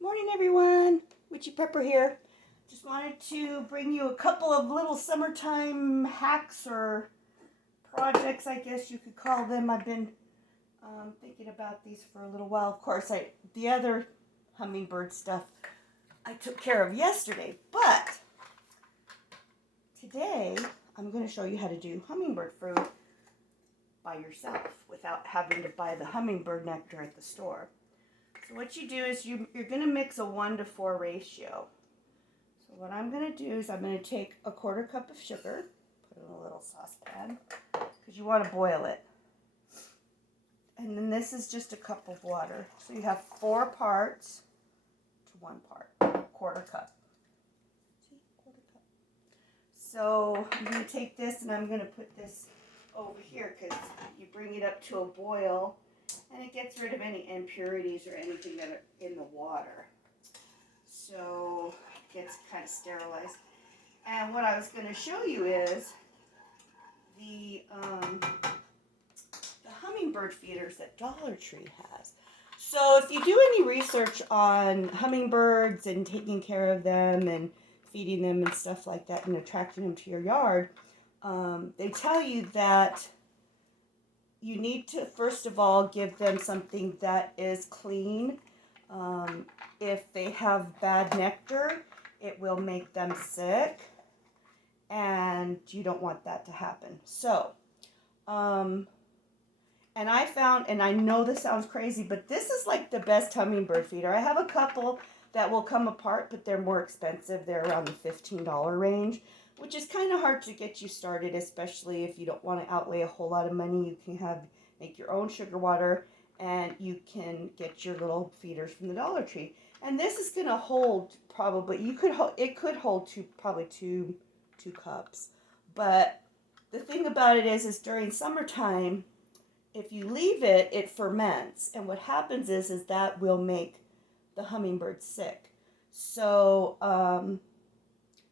Morning everyone, Wytchy Prepper here. Just wanted to bring you a couple of little summertime hacks or projects, I guess you could call them. I've been thinking about these for a little while. Of course, the other hummingbird stuff I took care of yesterday, but today I'm going to show you how to do hummingbird food by yourself without having to buy the hummingbird nectar at the store. So what you do is you're going to mix a 1 to 4 ratio. So what I'm going to do is I'm going to take a 1/4 cup of sugar, put it in a little saucepan, because you want to boil it. And then this is just a cup of water. So you have 4 parts to 1 part, 1/4 cup. See, 1/4 cup. So I'm going to take this and I'm going to put this over here because you bring it up to a boil and it gets rid of any impurities or anything that are in the water. So it gets kind of sterilized. And what I was going to show you is the hummingbird feeders that Dollar Tree has. So if you do any research on hummingbirds and taking care of them and feeding them and stuff like that and attracting them to your yard, they tell you that you need to, first of all, give them something that is clean. If they have bad nectar, it will make them sick, and you don't want that to happen. So, and I found, and I know this sounds crazy, but this is like the best hummingbird feeder. I have a couple that will come apart, but they're more expensive. They're around the $15 range, which is kind of hard to get you started, especially if you don't want to outlay a whole lot of money. You can make your own sugar water, and you can get your little feeders from the Dollar Tree. And this is going to hold probably, it could hold probably two cups. But the thing about it is during summertime, if you leave it, it ferments. And what happens is that will make the hummingbird sick. So,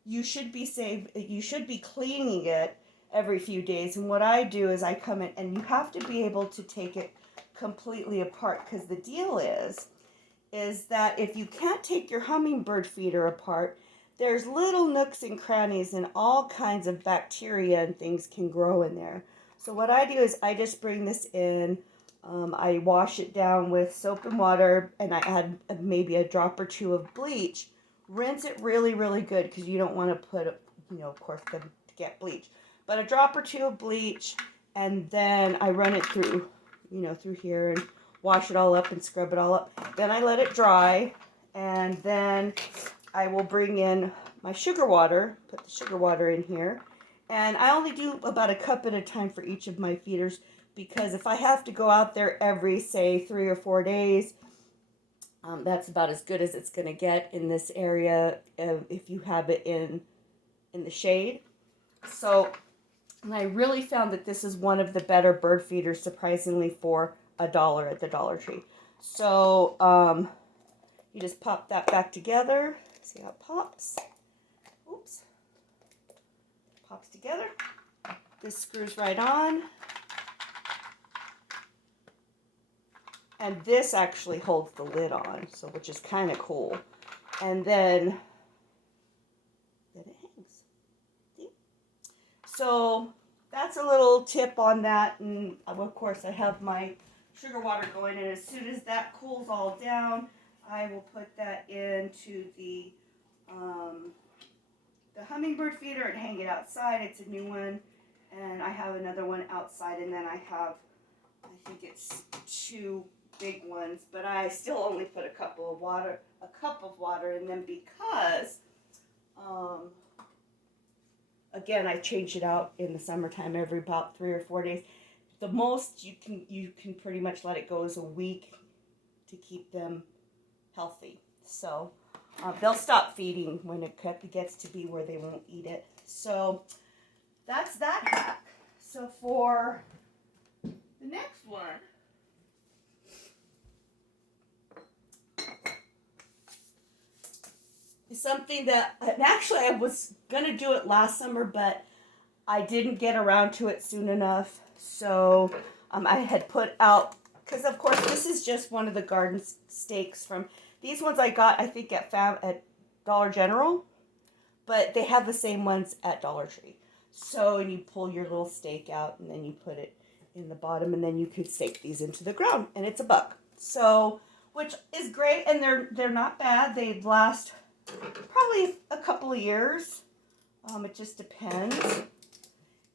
you should be cleaning it every few days. And what I do is I come in, and you have to be able to take it completely apart, because the deal is that if you can't take your hummingbird feeder apart, there's little nooks and crannies and all kinds of bacteria and things can grow in there. So what I do is I just bring this in, I wash it down with soap and water, and I add maybe a drop or two of bleach. Rinse it really, really good, because you don't want to put, of course, to get bleach. But a drop or two of bleach, and then I run it through, through here and wash it all up and scrub it all up. Then I let it dry, and then I will bring in my sugar water, put the sugar water in here. And I only do about a cup at a time for each of my feeders, because if I have to go out there every, say, 3 or 4 days, that's about as good as it's going to get in this area if you have it in the shade. So, and I really found that this is one of the better bird feeders, surprisingly, for $1 at the Dollar Tree. So, you just pop that back together. See how it pops? Oops. Pops together. This screws right on. And this actually holds the lid on, so which is kind of cool. And then it hangs. See? So that's a little tip on that. And of course I have my sugar water going, and as soon as that cools all down, I will put that into the hummingbird feeder and hang it outside. It's a new one, and I have another one outside, and then I think it's 2 big ones, but I still only put a cup of water in them, because again, I change it out in the summertime every about 3 or 4 days. The most you can pretty much let it go is a week to keep them healthy. So they'll stop feeding when it gets to be where they won't eat it. So that's that hack. So for the next one, something that, and actually I was going to do it last summer, but I didn't get around to it soon enough. So I had put out, because of course this is just one of the garden stakes from These ones I got, I think, at Dollar General, but they have the same ones at Dollar Tree. So, and you pull your little stake out, and then you put it in the bottom, and then you can stake these into the ground, and it's $1. So, which is great, and they're not bad. They last probably a couple of years. It just depends.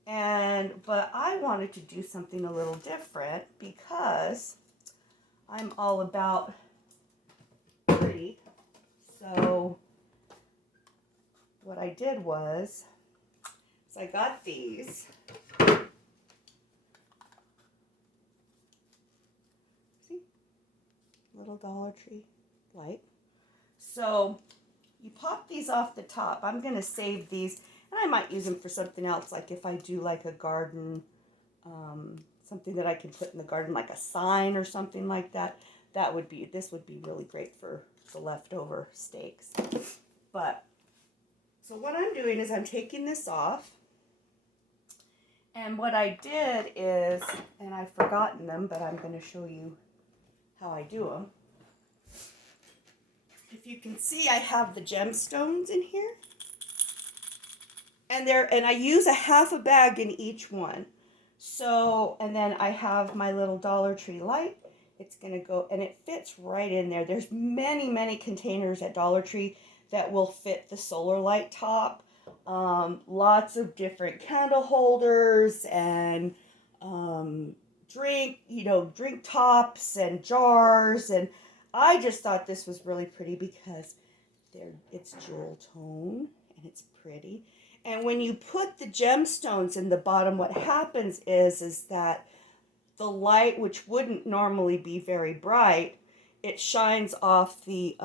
But I wanted to do something a little different because I'm all about pretty. So what I did was I got these. See? Little Dollar Tree light. So you pop these off the top. I'm going to save these, and I might use them for something else, like if I do like a garden, something that I can put in the garden, like a sign or something like that. This would be really great for the leftover steaks. But, so what I'm doing is I'm taking this off, and what I did is, and I've forgotten them, but I'm going to show you how I do them. If you can see, I have the gemstones in here, and I use a half a bag in each one. So, and then I have my little Dollar Tree light. It's going to go, and it fits right in there. There's many, many containers at Dollar Tree that will fit the solar light top. Lots of different candle holders and drink tops and jars, and I just thought this was really pretty because it's jewel tone and it's pretty. And when you put the gemstones in the bottom, what happens is that the light, which wouldn't normally be very bright, it shines off the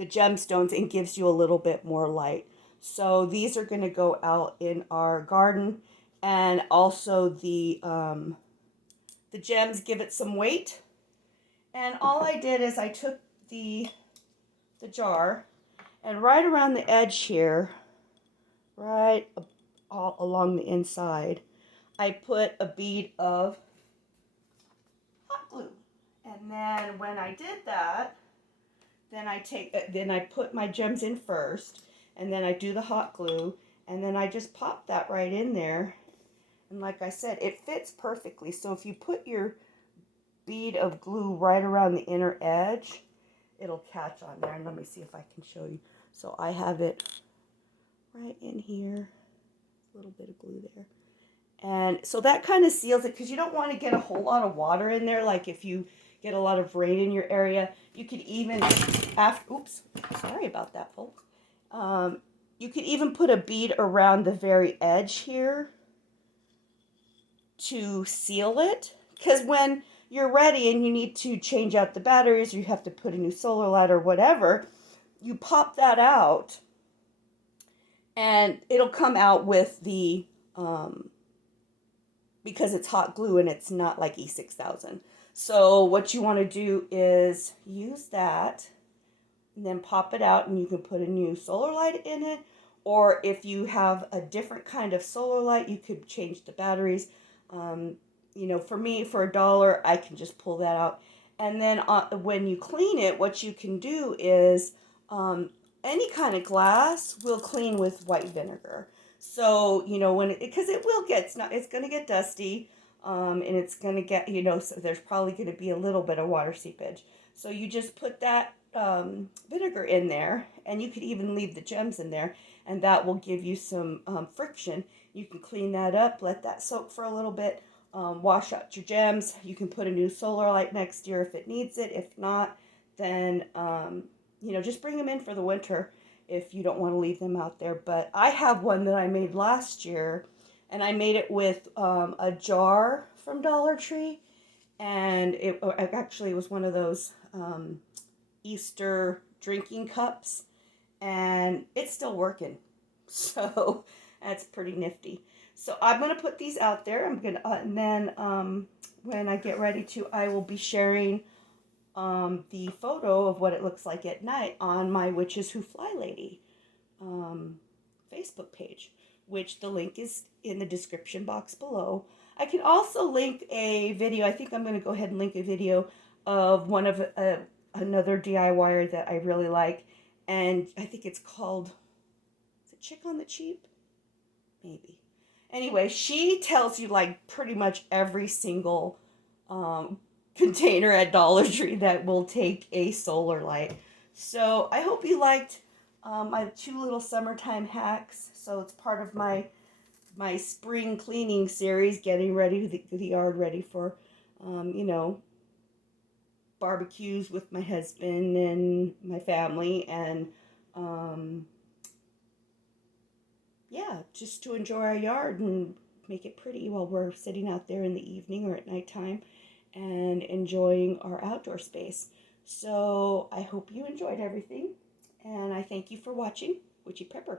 gemstones and gives you a little bit more light. So these are going to go out in our garden, and also the gems give it some weight. And all I did is I took the jar, and right around the edge here, right all along the inside, I put a bead of hot glue. And then when I did that, then I put my gems in first, and then I do the hot glue, and then I just pop that right in there. And like I said, it fits perfectly. So if you put your bead of glue right around the inner edge, it'll catch on there. And let me see if I can show you. So I have it right in here, a little bit of glue there. And so that kind of seals it, because you don't want to get a whole lot of water in there. Like if you get a lot of rain in your area, you could even, oops, sorry about that, folks. You could even put a bead around the very edge here to seal it. Because when you're ready and you need to change out the batteries, or you have to put a new solar light or whatever, you pop that out, and it'll come out with the, because it's hot glue and it's not like E6000. So what you want to do is use that, and then pop it out, and you can put a new solar light in it. Or if you have a different kind of solar light, you could change the batteries. You know, for me, for $1, I can just pull that out. And then when you clean it, what you can do is any kind of glass will clean with white vinegar. So, you know, because it will get, it's going to get dusty, and it's going to get, you know, so there's probably going to be a little bit of water seepage. So you just put that vinegar in there, and you could even leave the gems in there, and that will give you some friction. You can clean that up, let that soak for a little bit, wash out your gems. You can put a new solar light next year if it needs it. If not, then, you know, just bring them in for the winter if you don't want to leave them out there. But I have one that I made last year, and I made it with a jar from Dollar Tree, and it actually was one of those Easter drinking cups, and it's still working. So that's pretty nifty. So I'm going to put these out there. I'm going to, and then when I get ready to, I will be sharing the photo of what it looks like at night on my Witches Who Fly Lady Facebook page, which the link is in the description box below. I can also link a video. I think I'm going to go ahead and link a video of one of another DIYer that I really like, and I think it's called, is it Chick on the Cheap? Maybe. Anyway, she tells you like pretty much every single container at Dollar Tree that will take a solar light. So I hope you liked my 2 little summertime hacks. So it's part of my spring cleaning series, getting ready the yard ready for you know, barbecues with my husband and my family, and yeah, just to enjoy our yard and make it pretty while we're sitting out there in the evening or at nighttime and enjoying our outdoor space. So I hope you enjoyed everything, and I thank you for watching Wytchy Prepper.